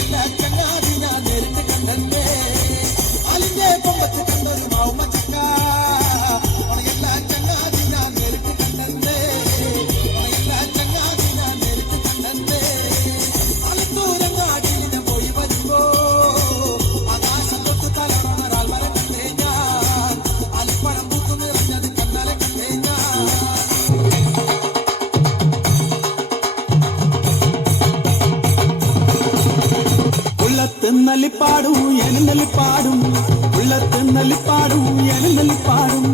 എല്ലാ ചങ്ങാതി ഞാൻ നേരിട്ട് കണ്ടേ അലിന്റെ കൊമ്പത്ത് കണ്ടൊരു മാവുമ ചക്ക എല്ലാ ചങ്ങാതി ഞാൻ നേരിട്ട് കണ്ടേ എല്ലാ ചങ്ങാതി ഞാൻ നേരിട്ട് കണ്ടേ അലത്തൂരങ്ങാടി ഞാൻ പോയി വരുമ്പോ ആകാശം തൊട്ട് തലണ ഒരാൾ വര കണ്ടേ ഞാൻ അലിപ്പഴം പൂത്തു നിറഞ്ഞത് കണ്ണാലെ കണ്ടേ ഞാൻ ഉള്ളത്തെന്നലിപ്പാടും എനന്നലിപ്പാടും ഉള്ളത്തെന്നലിപ്പാടും എനന്നലിപ്പാടും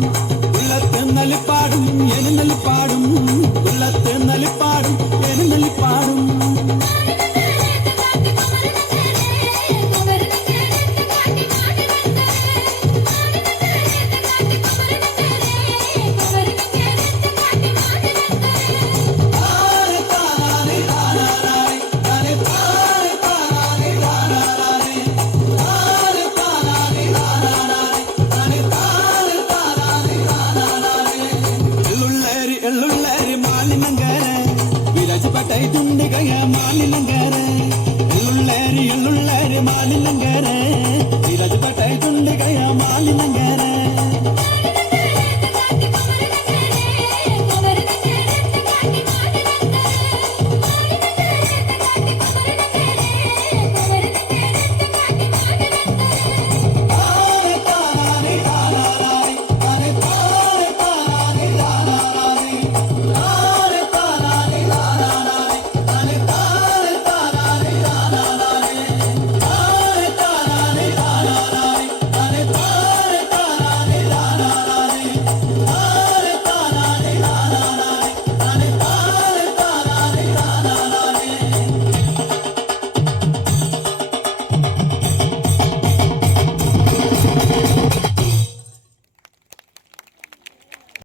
ഉള്ളത്തെന്നലിപ്പാടും എനന്നലിപ്പാടും ഉള്ളത്തെന്നലിപ്പാടും എനന്നലിപ്പാടും എള്ളുള്ളേരി മാലിനങ്കര വിരാജപ്പെട്ട ഇതുണ്ടികയ മാലിനങ്കര